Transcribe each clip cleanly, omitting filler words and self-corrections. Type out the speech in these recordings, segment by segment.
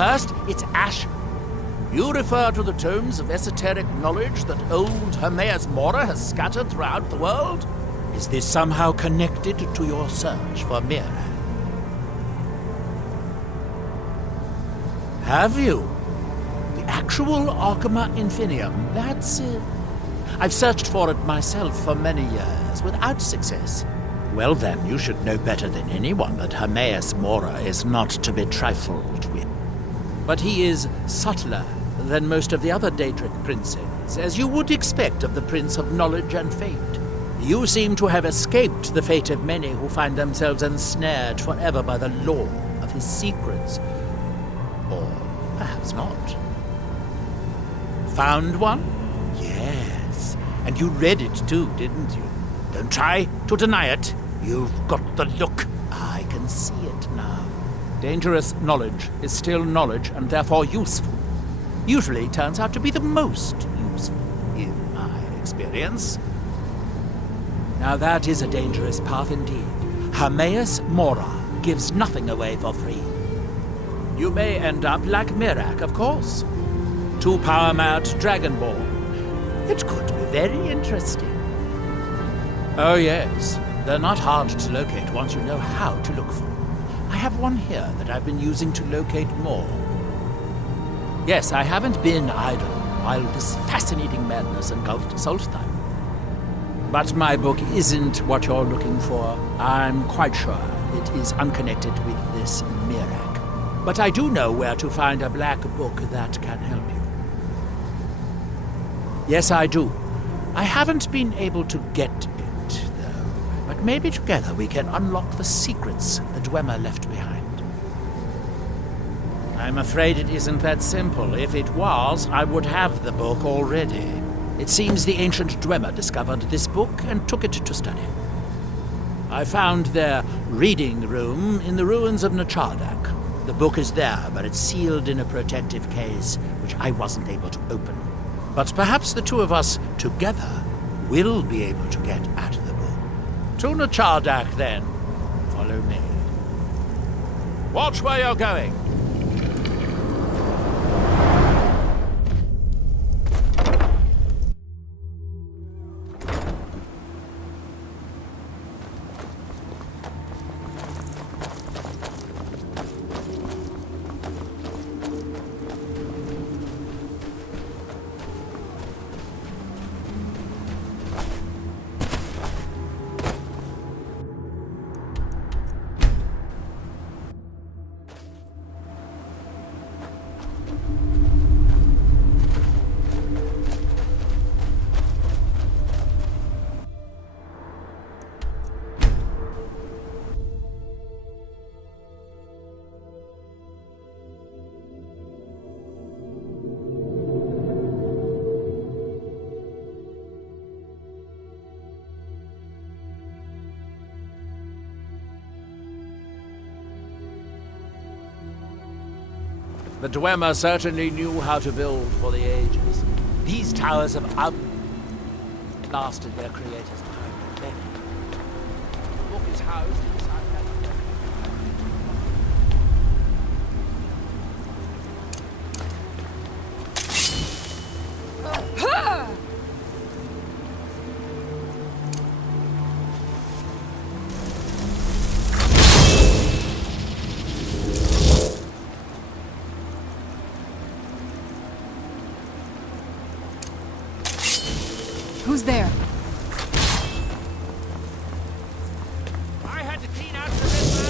First, it's ash. You refer to the tomes of esoteric knowledge that old Hermaeus Mora has scattered throughout the world? Is this somehow connected to your search for Mira? Have you? The actual Arcama Infinium, that's it. I've searched for it myself for many years, without success. Well then, you should know better than anyone that Hermaeus Mora is not to be trifled with. But he is subtler than most of the other Daedric princes, as you would expect of the Prince of Knowledge and Fate. You seem to have escaped the fate of many who find themselves ensnared forever by the law of his secrets. Or perhaps not. Found one? Yes. And you read it too, didn't you? Don't try to deny it. You've got the look. I can see it now. Dangerous knowledge is still knowledge and therefore useful. Usually turns out to be the most useful, in my experience. Now that is a dangerous path indeed. Hermaeus Mora gives nothing away for free. You may end up like Mirak, of course. Too power-mad Dragonborn. It could be very interesting. Oh yes, they're not hard to locate once you know how to look for them. I have one here that I've been using to locate more. Yes, I haven't been idle while this fascinating madness engulfed Solstheim. But my book isn't what you're looking for. I'm quite sure it is unconnected with this Mirak. But I do know where to find a black book that can help you. Yes, I do. I haven't been able to get it, though. But maybe together we can unlock the secrets the Dwemer left behind. I'm afraid it isn't that simple. If it was, I would have the book already. It seems the ancient Dwemer discovered this book and took it to study. I found their reading room in the ruins of Nchardak. The book is there, but it's sealed in a protective case, which I wasn't able to open. But perhaps the two of us, together, will be able to get at the book. To Nchardak, then. Follow me. Watch where you're going. The Dwemer certainly knew how to build for the ages. These towers have outlasted their creators by many. The book is housed inside that. Who's there? I had to clean out the river.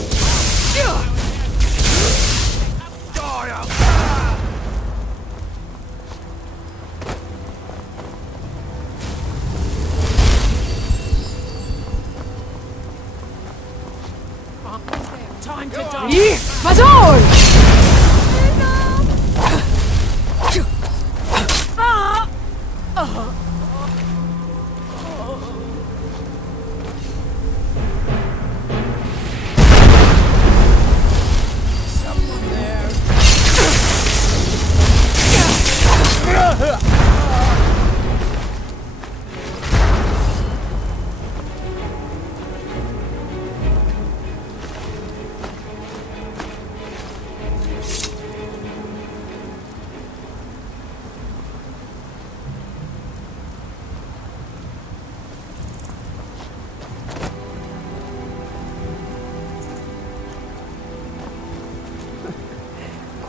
Time to die. Mazol!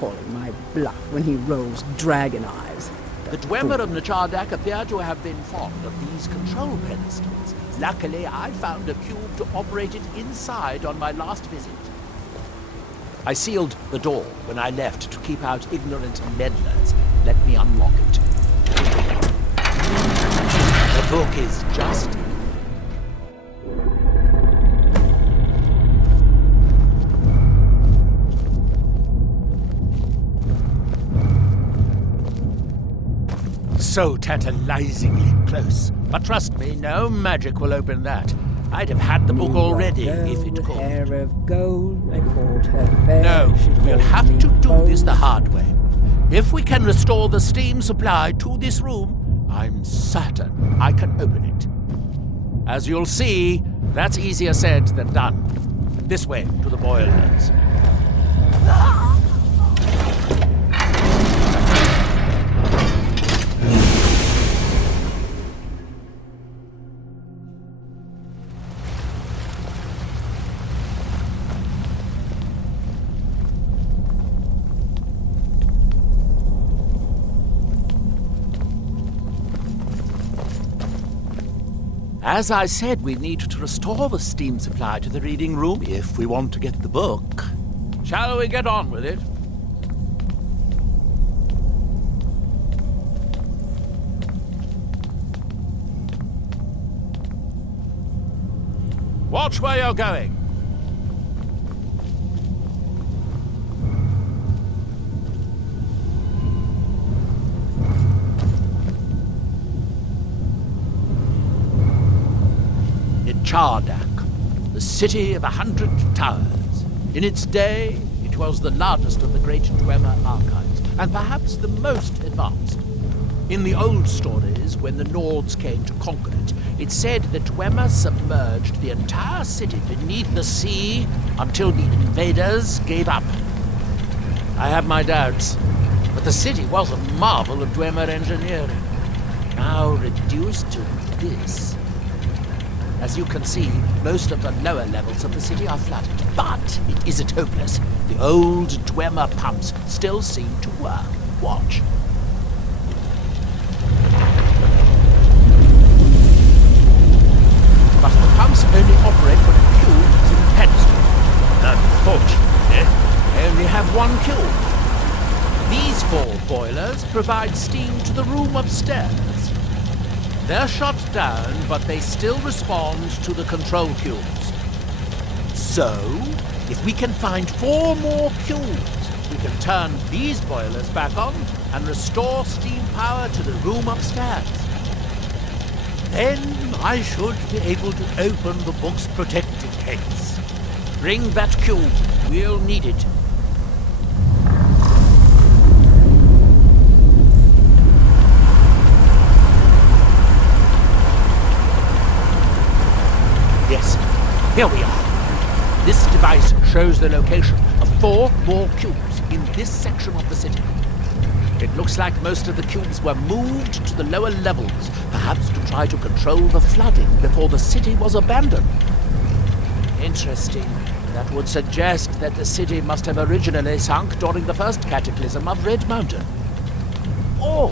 calling my bluff when he rolls dragon eyes. The Dwemer of Nchardak appear to have been fond of these control pedestals. Luckily, I found a cube to operate it inside on my last visit. I sealed the door when I left to keep out ignorant meddlers. Let me unlock it. The book is just... so tantalizingly close. But trust me, no magic will open that. I'd have had the book already if it could. Hair of gold, I called her fair. No, She we'll called have me to do bold. this the hard way. If we can restore the steam supply to this room, I'm certain I can open it. As you'll see, that's easier said than done. This way to the boilers. As I said, we need to restore the steam supply to the reading room if we want to get the book. Shall we get on with it? Watch where you're going. Nchardak, the city of 100 towers. In its day, it was the largest of the great Dwemer archives, and perhaps the most advanced. In the old stories, when the Nords came to conquer it, it said that Dwemer submerged the entire city beneath the sea until the invaders gave up. I have my doubts, but the city was a marvel of Dwemer engineering, now reduced to this. As you can see, most of the lower levels of the city are flooded, but it isn't hopeless. The old Dwemer pumps still seem to work. Watch. But the pumps only operate when a cube is in the pedestal. Unfortunately, they only have one cube. These 4 boilers provide steam to the room upstairs. They're shut down, but they still respond to the control cubes. So, if we can find 4 more cubes, we can turn these boilers back on and restore steam power to the room upstairs. Then I should be able to open the book's protective case. Bring that cube. We'll need it. Yes, here we are. This device shows the location of 4 more cubes in this section of the city. It looks like most of the cubes were moved to the lower levels, perhaps to try to control the flooding before the city was abandoned. Interesting. That would suggest that the city must have originally sunk during the first cataclysm of Red Mountain. Or,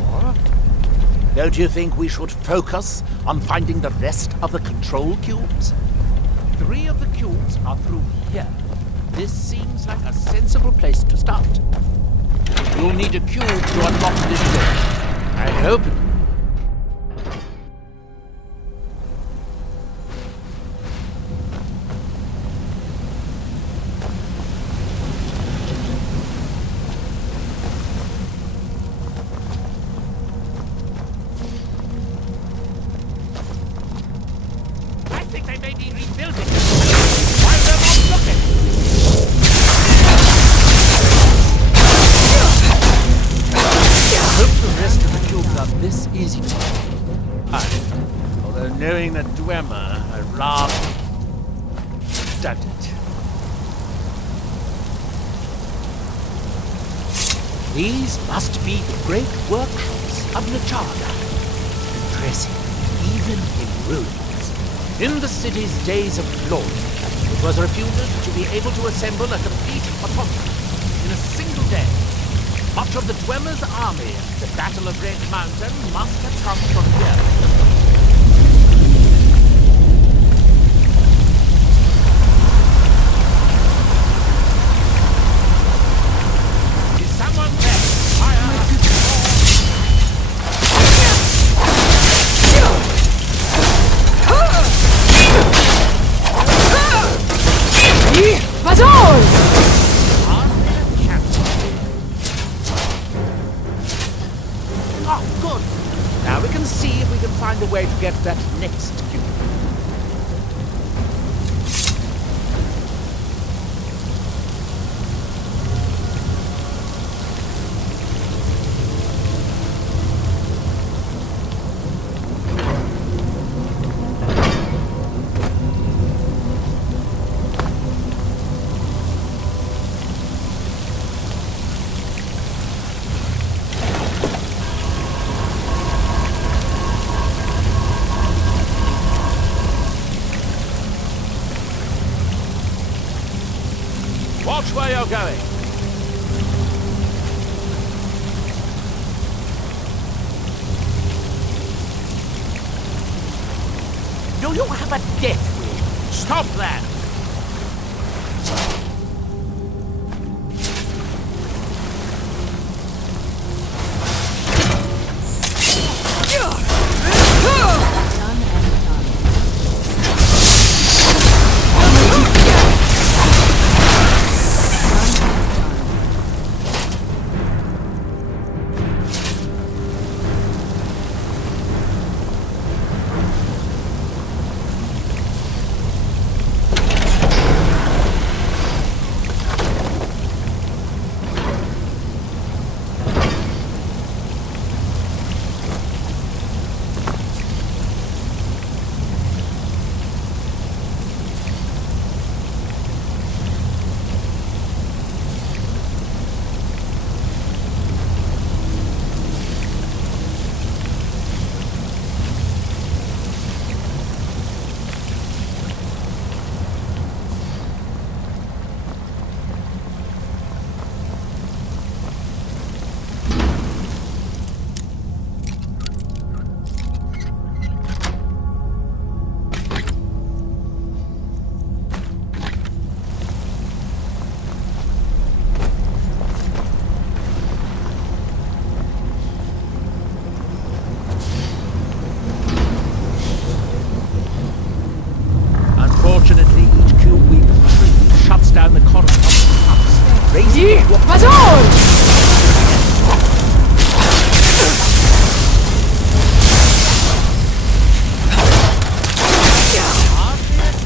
don't you think we should focus on finding the rest of the control cubes? 3 of the cubes are through here. This seems like a sensible place to start. You'll need a cube to unlock this door. I hope... I think they may be rebuilding it while they're not looking. I hope the rest of the cubes are this easy to find. Although knowing that Dwemer, I rather doubt it. These must be the great workshops of Nchardak. Impressive, even in ruins. In the city's days of glory, it was reputed to be able to assemble a complete automaton in a single day. Much of the Dwemer's army at the Battle of Red Mountain must have come from here. Is someone there? Fire! Oh, good. Now we can see if we can find a way to get that next cube. Watch where you're going. Do you have a death wish? Stop that! Unfortunately, each cube we retrieve shuts down the corresponding pumps, raising hardly a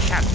chance.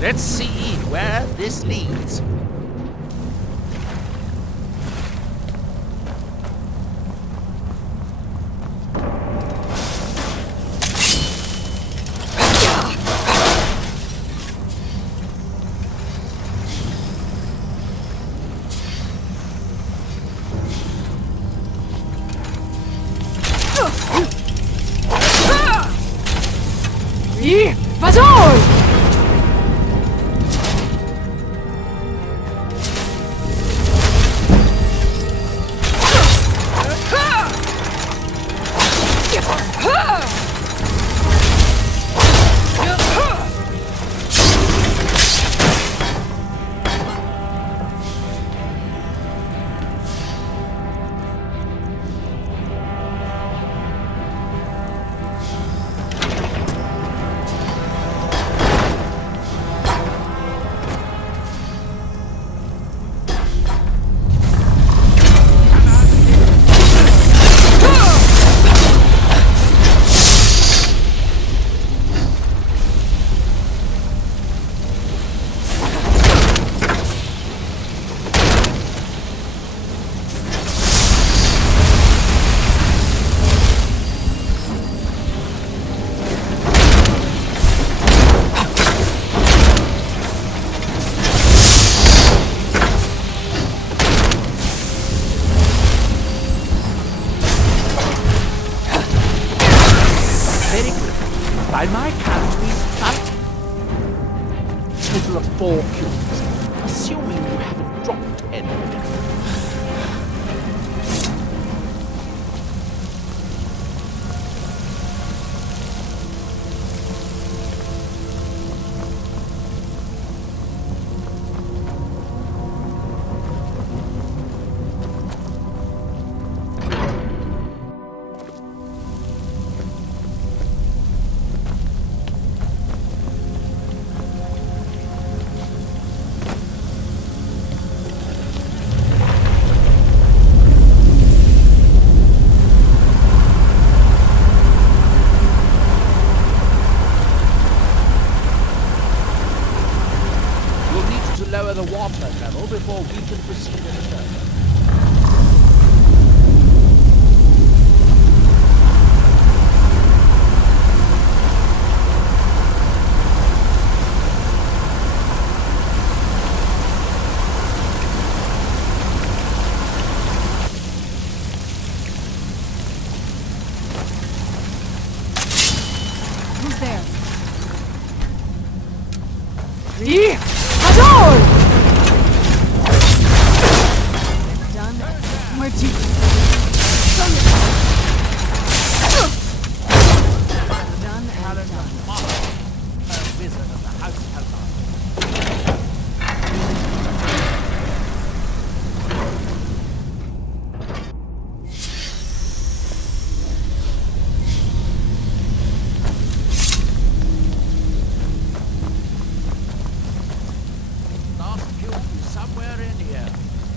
Let's see where this leads. Was soll? By my count, we've done a total of 4 kills, assuming you haven't dropped any. Lower the water level before we can proceed any further. Who's there? Was soll? Done. Where'd you... Done and done. Wizard of the House Helper. Last cube is somewhere in here.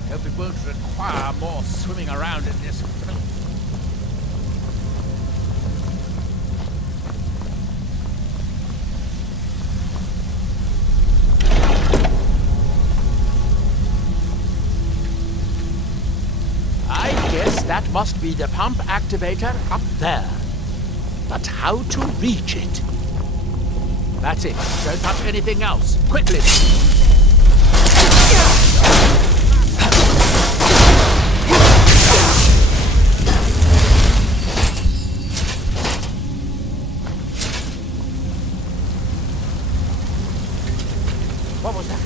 Hope it won't require more swimming around in this filth. I guess that must be the pump activator up there. But how to reach it? That's it. Don't touch anything else. Quickly! What was that?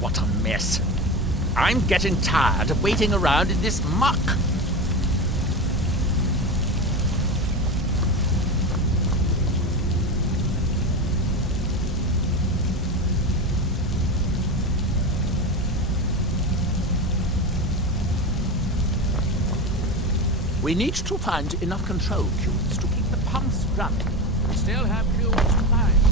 What a mess. I'm getting tired of waiting around in this muck. We need to find enough control cubes to keep the pumps running. We still have cubes to find.